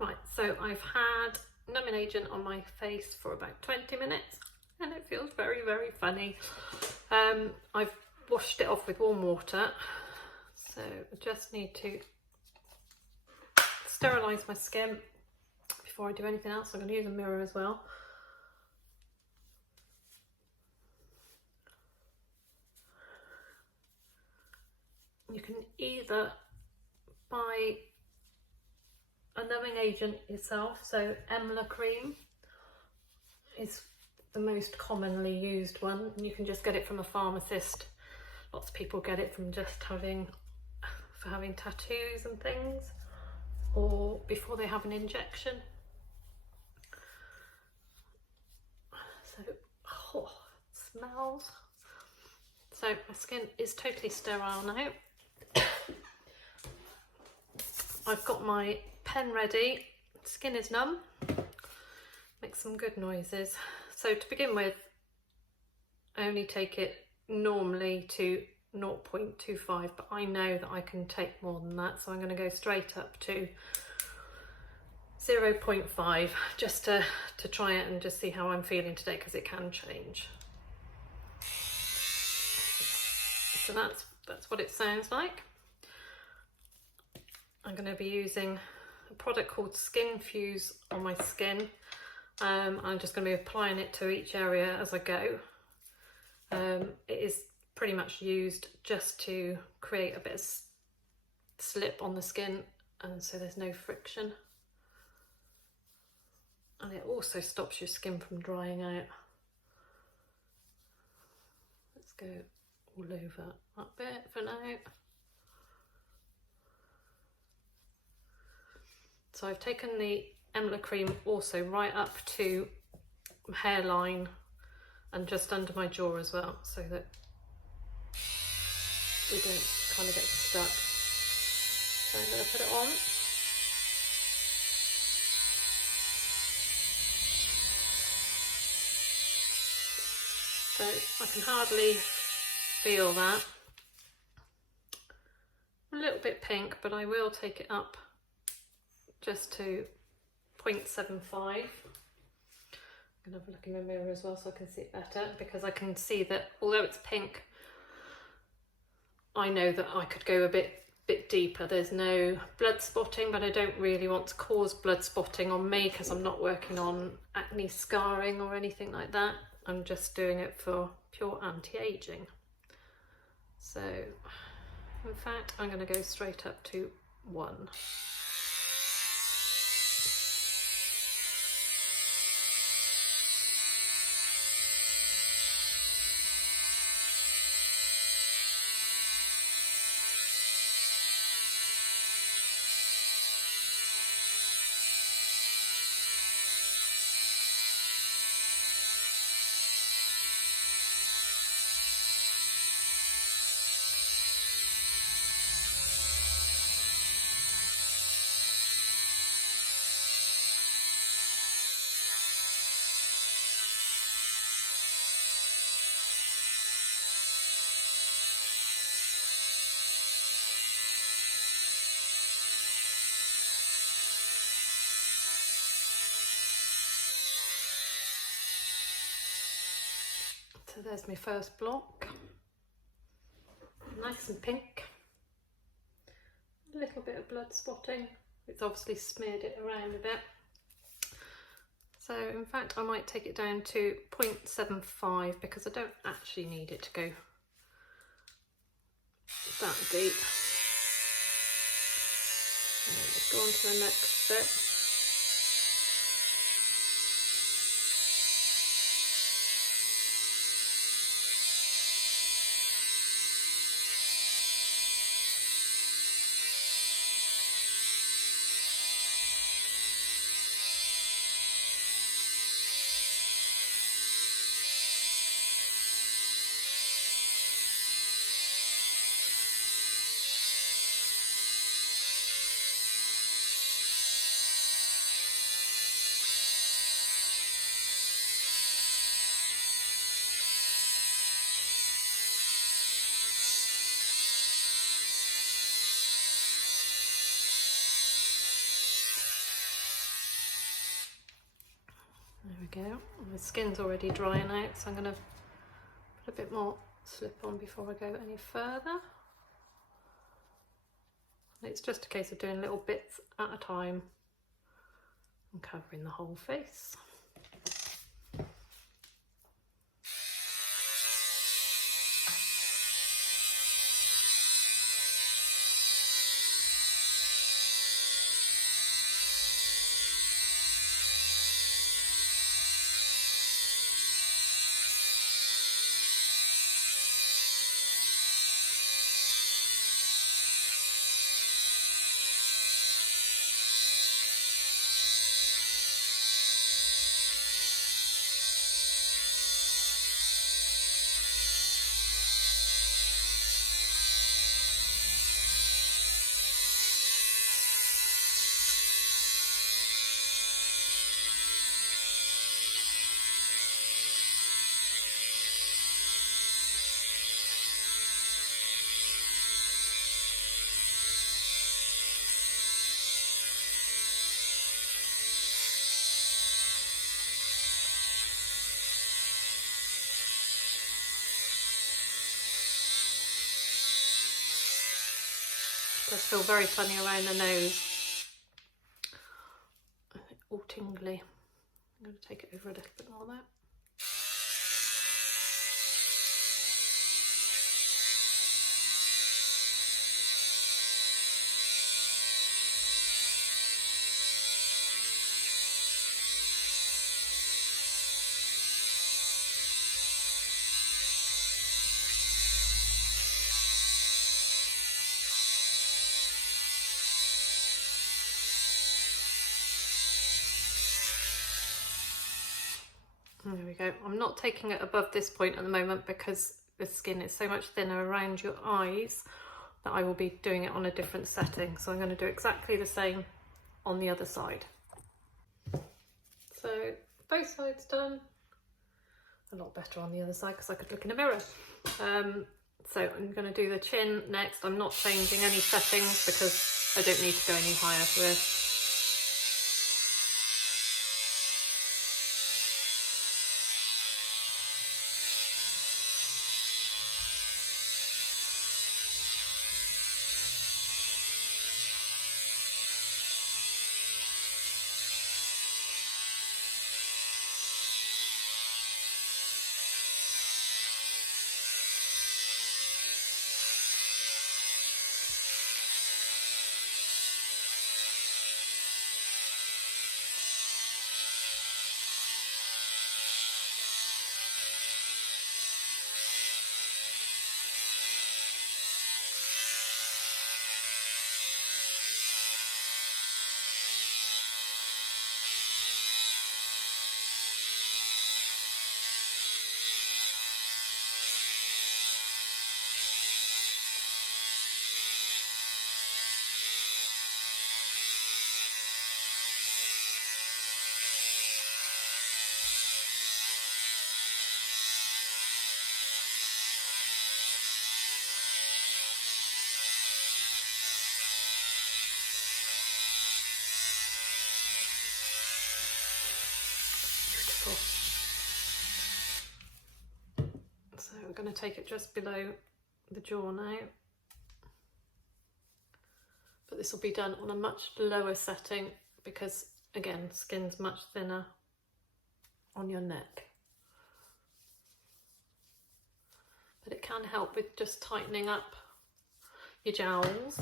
Right, so I've had numbing agent on my face for about 20 minutes and it feels very, very funny. I've washed it off with warm water, so I just need to sterilise my skin before I do anything else. I'm going to use a mirror as well. You can either buy a numbing agent yourself, so Emla cream is the most commonly used one, and you can just get it from a pharmacist. Lots of people get it from just having tattoos and things, or before they have an injection. So, oh, it smells. So my skin is totally sterile now. I've got my pen ready, skin is numb, makes some good noises. So to begin with, I only take it normally to 0.25, but I know that I can take more than that, so I'm going to go straight up to 0.5 just to try it and just see how I'm feeling today, because it can change. So that's what it sounds like. I'm going to be using a product called SkinFuse on my skin. I'm just going to be applying it to each area as I go. It is pretty much used just to create a bit of slip on the skin, and so there's no friction. And it also stops your skin from drying out. Let's go all over that bit for now. So I've taken the Emla cream also right up to hairline and just under my jaw as well, so that we don't kind of get stuck. So I'm going to put it on. So I can hardly feel that. A little bit pink, but I will take it up just to 0.75. I'm going to have a look in the mirror as well so I can see it better, because I can see that although it's pink, I know that I could go a bit deeper. There's no blood spotting, but I don't really want to cause blood spotting on me because I'm not working on acne scarring or anything like that. I'm just doing it for pure anti-aging. So in fact, I'm going to go straight up to 1. So there's my first block, nice and pink, a little bit of blood spotting. It's obviously smeared it around a bit. So in fact I might take it down to 0.75 because I don't actually need it to go that deep. Let's go on to the next bit. There we go. The skin's already drying out, so I'm going to put a bit more slip on before I go any further. It's just a case of doing little bits at a time and covering the whole face. It does feel very funny around the nose, all tingly. I'm going to take it over a little bit more there. There we go. I'm not taking it above this point at the moment because the skin is so much thinner around your eyes that I will be doing it on a different setting. So I'm going to do exactly the same on the other side. So both sides done. A lot better on the other side because I could look in a mirror. So I'm going to do the chin next. I'm not changing any settings because I don't need to go any higher for this. So we're going to take it just below the jaw now, but this will be done on a much lower setting because again skin's much thinner on your neck, but it can help with just tightening up your jowls.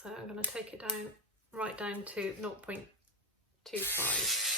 So I'm going to take it down right down to 0.25.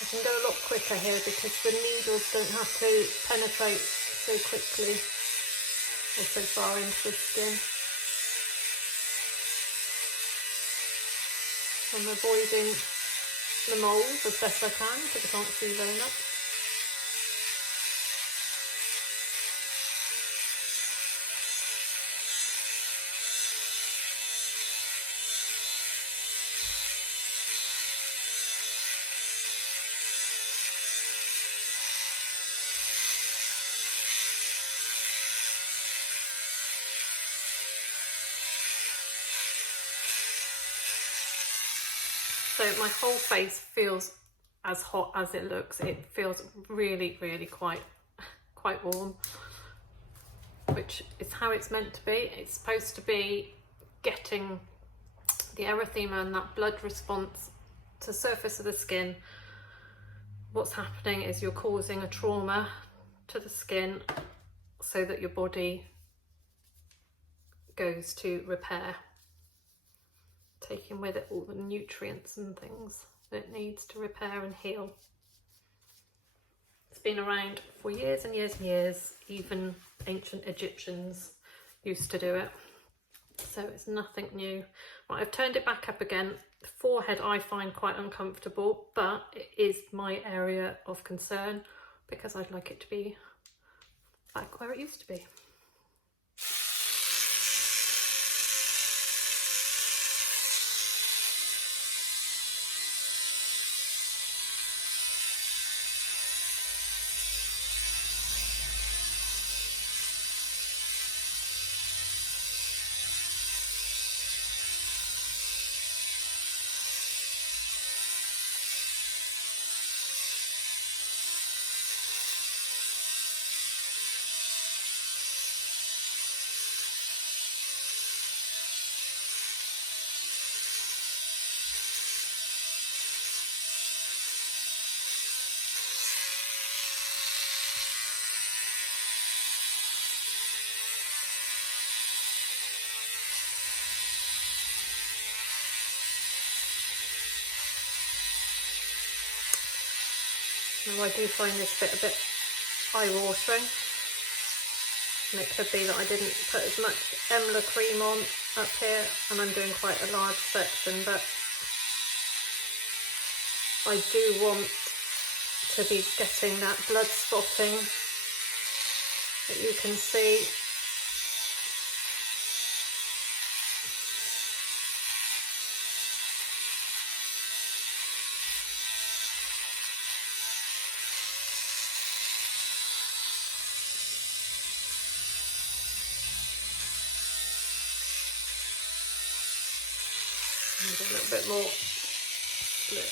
I can go a lot quicker here because the needles don't have to penetrate so quickly or so far into the skin. I'm avoiding the moles as best I can because I can't see very much. So my whole face feels as hot as it looks. It feels really, really quite warm, which is how it's meant to be. It's supposed to be getting the erythema and that blood response to the surface of the skin. What's happening is you're causing a trauma to the skin so that your body goes to repair, taking with it all the nutrients and things that it needs to repair and heal. It's been around for years and years and years. Even ancient Egyptians used to do it, so it's nothing new. Right, I've turned it back up again. The forehead I find quite uncomfortable, but it is my area of concern because I'd like it to be back where it used to be. Now I do find this bit a bit eye-watering, and it could be that I didn't put as much Emla cream on up here, and I'm doing quite a large section, but I do want to be getting that blood spotting that you can see. And a little bit more split.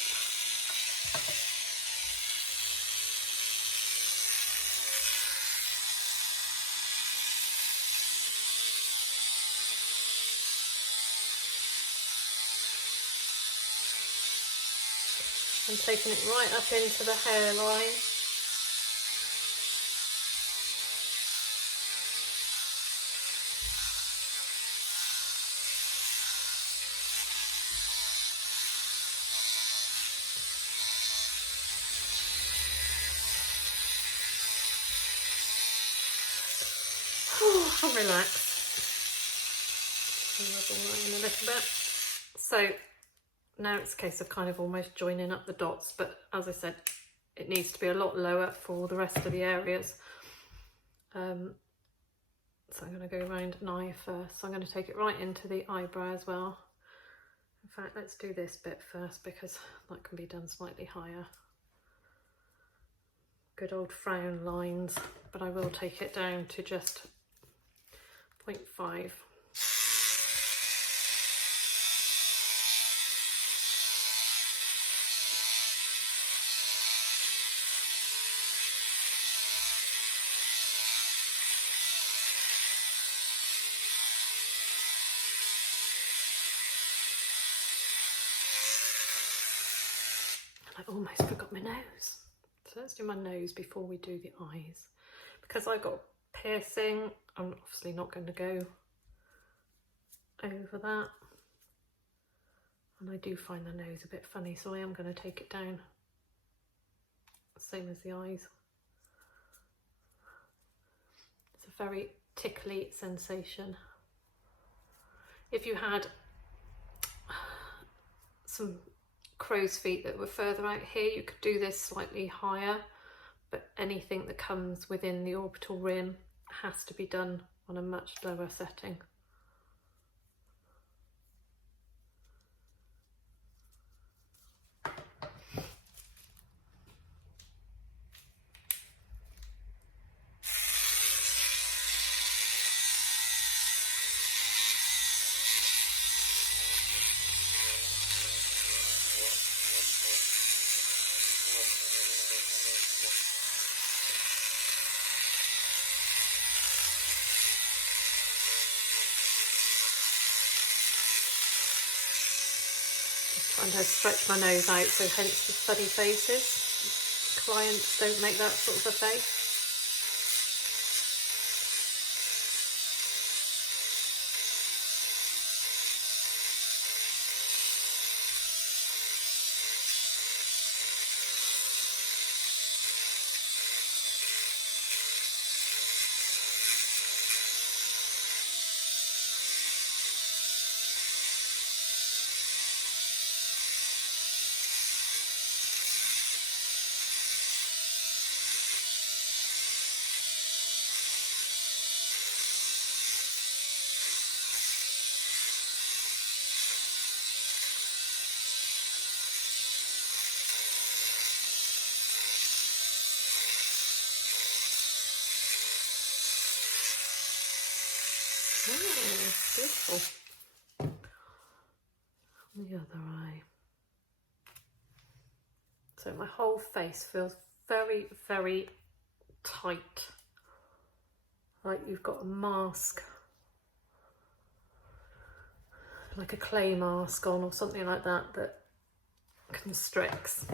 I'm taking it right up into the hairline. I'll relax. Rub all that in a little bit. So now it's a case of kind of almost joining up the dots, but as I said, it needs to be a lot lower for the rest of the areas. So I'm going to go around an eye first. So I'm going to take it right into the eyebrow as well. In fact, let's do this bit first because that can be done slightly higher. Good old frown lines, but I will take it down to just 0.5. I almost forgot my nose. So let's do my nose before we do the eyes. Because I got piercing, I'm obviously not going to go over that. And I do find the nose a bit funny, so I am going to take it down same as the eyes. It's a very tickly sensation. If you had some crow's feet that were further out here, you could do this slightly higher, but anything that comes within the orbital rim has to be done on a much lower setting. Trying to stretch my nose out, so hence the funny faces. Clients don't make that sort of a face. Oh, beautiful. The other eye. So my whole face feels very, very tight. Like you've got a mask, like a clay mask on or something like that, that constricts.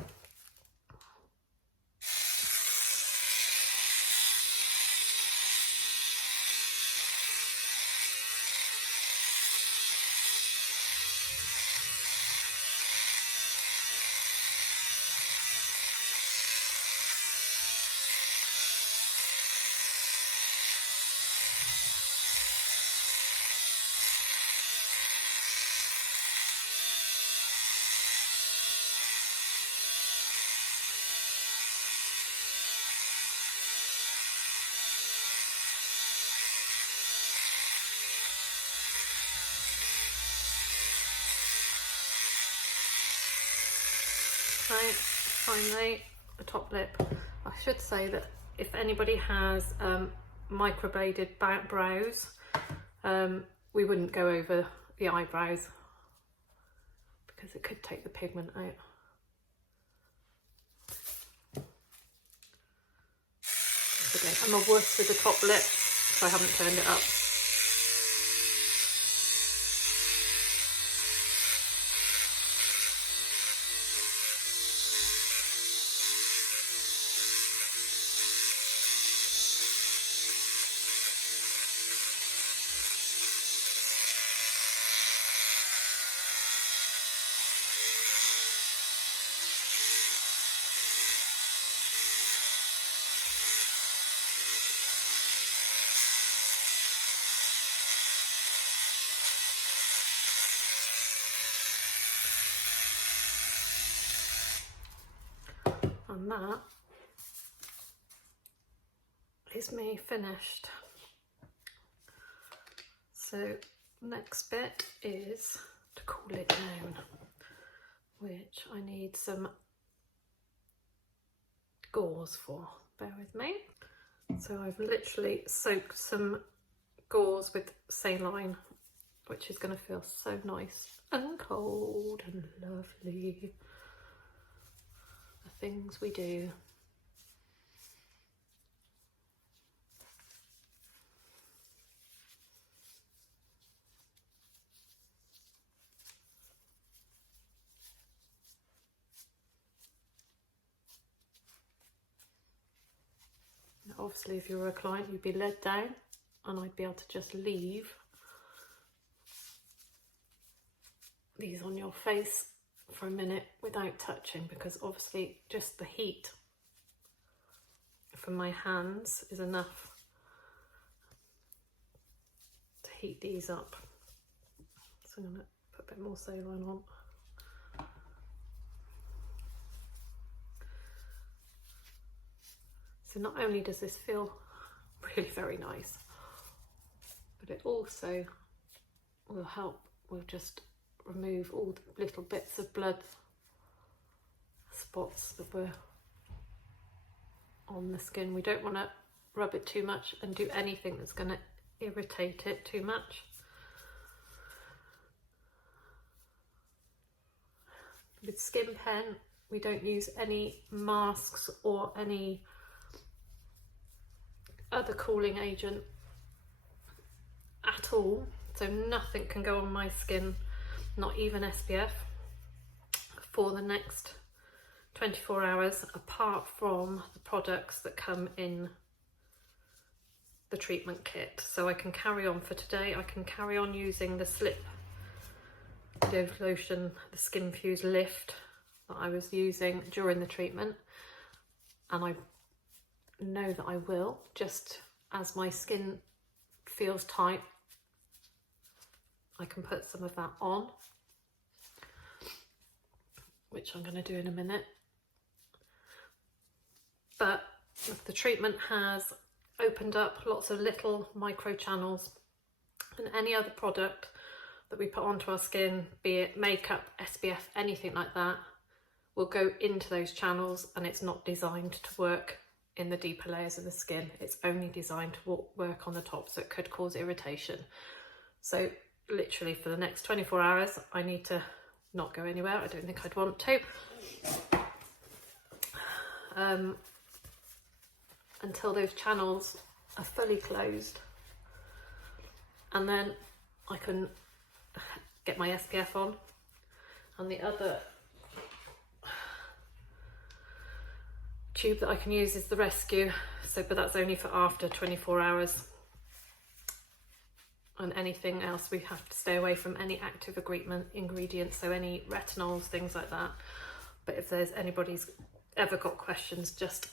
Right, finally, the top lip. I should say that if anybody has microbladed brows, we wouldn't go over the eyebrows because it could take the pigment out. Again, I'm a wuss with the top lip, so I haven't turned it up. And that is me finished. So next bit is to cool it down, which I need some gauze for. Bear with me. So I've literally soaked some gauze with saline, which is going to feel so nice and cold and lovely. The things we do. Obviously, if you were a client, you'd be led down and I'd be able to just leave these on your face for a minute without touching, because obviously just the heat from my hands is enough to heat these up. So I'm going to put a bit more salon on. So not only does this feel really very nice, but it also will help with just remove all the little bits of blood spots that were on the skin. We don't want to rub it too much and do anything that's going to irritate it too much. With SkinPen, we don't use any masks or any other cooling agent at all, so nothing can go on my skin, not even SPF, for the next 24 hours, apart from the products that come in the treatment kit. So I can carry on for today. I can carry on using the slip lotion, the Skin Fuse Lift that I was using during the treatment, and I know that I will, just as my skin feels tight, I can put some of that on, which I'm going to do in a minute. But the treatment has opened up lots of little micro channels, and any other product that we put onto our skin, be it makeup, SPF, anything like that, will go into those channels, and it's not designed to work in the deeper layers of the skin. It's only designed to work on the top, so it could cause irritation. So literally for the next 24 hours, I need to not go anywhere. I don't think I'd want to. Until those channels are fully closed. And then I can get my SPF on. And the other tube that I can use is the Rescue, but that's only for after 24 hours. And anything else, we have to stay away from any active ingredients, so any retinols, things like that. But if there's anybody's ever got questions, just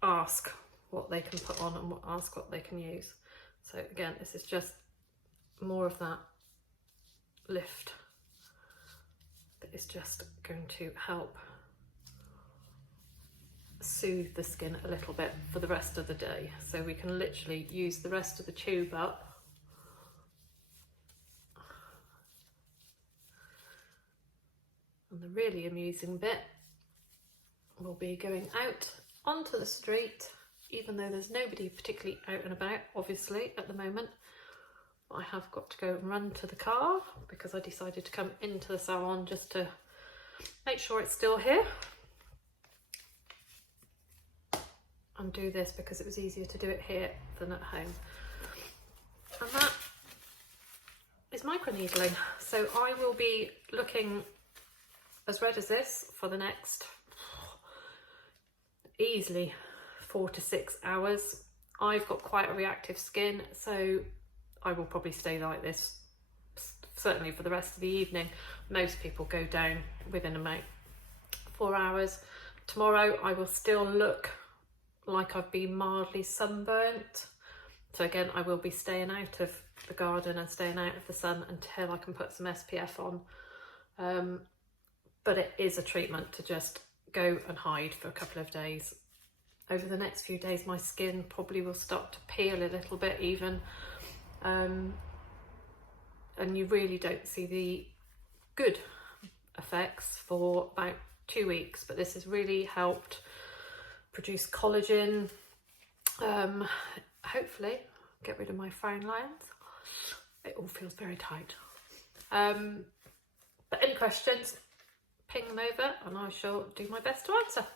ask what they can put on and ask what they can use. So again, this is just more of that lift that is just going to help soothe the skin a little bit for the rest of the day. So we can literally use the rest of the tube up. And the really amusing bit will be going out onto the street, even though there's nobody particularly out and about, obviously, at the moment. I have got to go and run to the car because I decided to come into the salon just to make sure it's still here and do this, because it was easier to do it here than at home. And that is microneedling. So I will be looking as red as this for the next easily 4 to 6 hours. I've got quite a reactive skin, so I will probably stay like this certainly for the rest of the evening. Most people go down within about 4 hours. Tomorrow I will still look like I've been mildly sunburnt. So again, I will be staying out of the garden and staying out of the sun until I can put some SPF on. But it is a treatment to just go and hide for a couple of days. Over the next few days, my skin probably will start to peel a little bit even. And you really don't see the good effects for about 2 weeks, but this has really helped produce collagen, hopefully get rid of my frown lines. It all feels very tight. But any questions, ping them over and I shall do my best to answer.